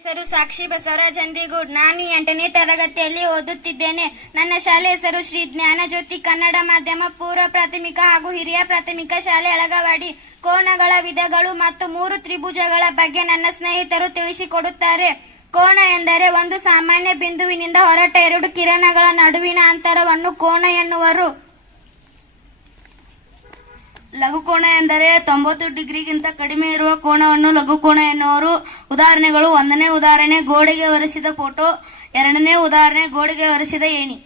ಹೆಸರು ಸಾಕ್ಷಿ ಬಸವರಾಜ್ ಹಂದಿಗೂಡ್. ನಾನು 8ನೇ ತರಗತಿಯಲ್ಲಿ ಓದುತ್ತಿದ್ದೇನೆ. ನನ್ನ ಶಾಲೆ ಹೆಸರು ಶ್ರೀ ಜ್ಞಾನಜ್ಯೋತಿ ಕನ್ನಡ ಮಾಧ್ಯಮ ಪೂರ್ವ ಪ್ರಾಥಮಿಕ ಹಾಗೂ ಹಿರಿಯ ಪ್ರಾಥಮಿಕ ಶಾಲೆ ಅಳಗವಾಡಿ. ಕೋನಗಳ ವಿಧಗಳು ಮತ್ತು 3 ತ್ರಿಭುಜಗಳ ಬಗ್ಗೆ ನನ್ನ ಸ್ನೇಹಿತರು ತಿಳಿಸಿಕೊಡುತ್ತಾರೆ. ಕೋನ ಎಂದರೆ ಒಂದು ಸಾಮಾನ್ಯ ಬಿಂದುವಿನಿಂದ ಹೊರಟ 2 ಕಿರಣಗಳ ನಡುವಿನ ಅಂತರವನ್ನು ಕೋನ ಎನ್ನುವರು. ಲಘುಕೋನ ಎಂದರೆ 90 ಡಿಗ್ರಿಗಿಂತ ಕಡಿಮೆ ಇರುವ ಕೋನವನ್ನು ಲಘುಕೋನ ಎನ್ನುವರು. ಉದಾಹರಣೆಗಳು: 1ನೇ ಉದಾಹರಣೆ ಗೋಡೆಗೆ ಒರೆಸಿದ ಫೋಟೋ. 2ನೇ ಉದಾಹರಣೆ ಗೋಡೆಗೆ ಒರೆಸಿದ ಏಣಿ.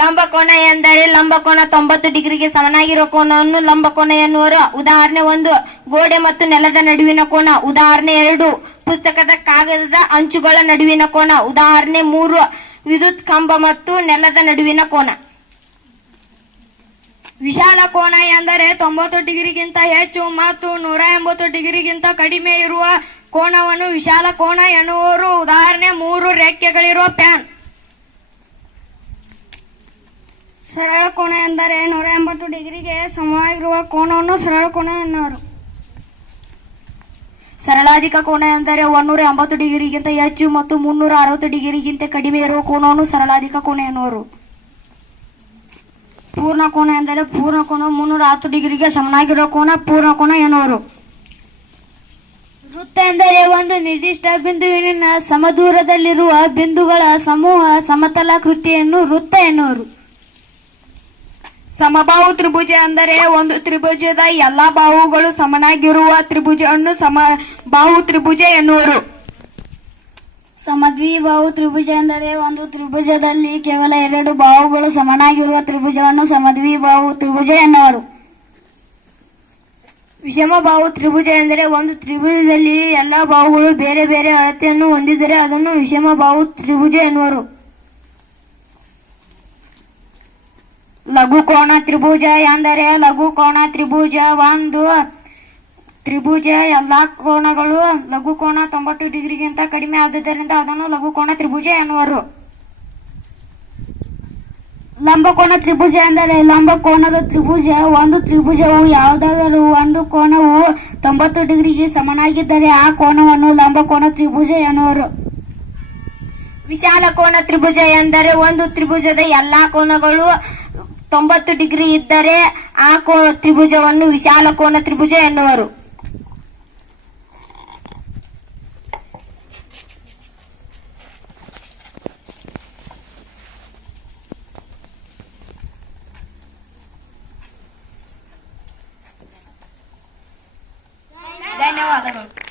ಲಂಬಕೋನ ಎಂದರೆ ಲಂಬಕೋನ 90 ಡಿಗ್ರಿಗೆ ಸಮನಾಗಿರುವ ಕೋನವನ್ನು ಲಂಬಕೋನ ಎನ್ನುವರು. ಉದಾಹರಣೆ 1 ಗೋಡೆ ಮತ್ತು ನೆಲದ ನಡುವಿನ ಕೋನ. ಉದಾಹರಣೆ 2 ಪುಸ್ತಕದ ಕಾಗದದ ಅಂಚುಗಳ ನಡುವಿನ ಕೋನ. ಉದಾಹರಣೆ 3 ವಿದ್ಯುತ್ ಕಂಬ ಮತ್ತು ನೆಲದ ನಡುವಿನ ಕೋನ. ವಿಶಾಲ ಕೋನ ಎಂದರೆ 90 ಡಿಗ್ರಿಗಿಂತ ಹೆಚ್ಚು ಮತ್ತು 180 ಡಿಗ್ರಿಗಿಂತ ಕಡಿಮೆ ಇರುವ ಕೋನವನ್ನು ವಿಶಾಲ ಕೋನ ಎನ್ನುವರು. ಉದಾಹರಣೆ 3 ರೆಕ್ಕೆಗಳಿರುವ ಫ್ಯಾನ್. ಸರಳ ಕೋನ ಎಂದರೆ 180 ಡಿಗ್ರಿಗೆ ಸಮವಾಗಿರುವ ಕೋನವನ್ನು ಸರಳ ಕೋನ ಎನ್ನುವರು. ಸರಳಾಧಿಕ ಕೋನ ಎಂದರೆ 180 ಡಿಗ್ರಿಗಿಂತ ಹೆಚ್ಚು ಮತ್ತು 360 ಡಿಗ್ರಿಗಿಂತ ಕಡಿಮೆ ಇರುವ ಕೋನವನ್ನು ಸರಳಾಧಿಕ ಕೋನ ಎನ್ನುವರು. ಪೂರ್ಣ ಕೋನ ಎಂದರೆ ಪೂರ್ಣ ಕೋನ 310 ಡಿಗ್ರಿಗೆ ಸಮನಾಗಿರುವ ಕೋನ ಪೂರ್ಣ ಕೋನ ಎನ್ನುವರು. ವೃತ್ತ ಎಂದರೆ ಒಂದು ನಿರ್ದಿಷ್ಟ ಬಿಂದುವಿನ ಸಮದೂರದಲ್ಲಿರುವ ಬಿಂದುಗಳ ಸಮೂಹ ಸಮತಲಾಕೃತಿಯನ್ನು ವೃತ್ತ ಎನ್ನುವರು. ಸಮಬಾಹು ತ್ರಿಭುಜ ಎಂದರೆ ಒಂದು ತ್ರಿಭುಜದ ಎಲ್ಲಾ ಬಾಹುಗಳು ಸಮನಾಗಿರುವ ತ್ರಿಭುಜವನ್ನು ಸಮಬಾಹು ತ್ರಿಭುಜ ಎನ್ನುವರು. ಸಮದ್ವಿಬಾಹು ತ್ರಿಭುಜ ಎಂದರೆ ಒಂದು ತ್ರಿಭುಜದಲ್ಲಿ ಕೇವಲ 2 ಬಾಹುಗಳು ಸಮನಾಗಿರುವ ತ್ರಿಭುಜವನ್ನು ಸಮದ್ವಿಬಾಹು ತ್ರಿಭುಜ ಎನ್ನುವರು. ವಿಷಮಬಾಹು ತ್ರಿಭುಜ ಎಂದರೆ ಒಂದು ತ್ರಿಭುಜದಲ್ಲಿ ಎಲ್ಲಾ ಬಾಹುಗಳು ಬೇರೆ ಬೇರೆ ಅಳತೆಯನ್ನು ಹೊಂದಿದರೆ ಅದನ್ನು ವಿಷಮಬಾಹು ತ್ರಿಭುಜ ಎನ್ನುವರು. ಲಘುಕೋನ ತ್ರಿಭುಜ ಎಂದರೆ ಲಘುಕೋನ ತ್ರಿಭುಜ ಒಂದು ತ್ರಿಭುಜ ಎಲ್ಲಾ ಕೋನಗಳು ಲಘುಕೋನ 90 ಡಿಗ್ರಿಗಿಂತ ಕಡಿಮೆ ಆದುದರಿಂದ ಅದನ್ನು ಲಘುಕೋನ ತ್ರಿಭುಜ ಎನ್ನುವರು. ಲಂಬಕೋನ ತ್ರಿಭುಜ ಎಂದರೆ ಲಂಬಕೋನದ ತ್ರಿಭುಜ. ಒಂದು ತ್ರಿಭುಜವು ಯಾವುದಾದರೂ ಒಂದು ಕೋನವು 90 ಡಿಗ್ರಿಗೆ ಸಮನಾಗಿದ್ದರೆ ಆ ಕೋನವನ್ನು ಲಂಬಕೋನ ತ್ರಿಭುಜ ಎನ್ನುವರು. ವಿಶಾಲ ಕೋನ ತ್ರಿಭುಜ ಎಂದರೆ ಒಂದು ತ್ರಿಭುಜದ ಎಲ್ಲಾ ಕೋನಗಳು 90 ಡಿಗ್ರಿ ಇದ್ದರೆ ಆ ತ್ರಿಭುಜವನ್ನು ವಿಶಾಲ ಕೋನ ತ್ರಿಭುಜ ಎನ್ನುವರು. ಧನ್ಯವಾದಗಳು.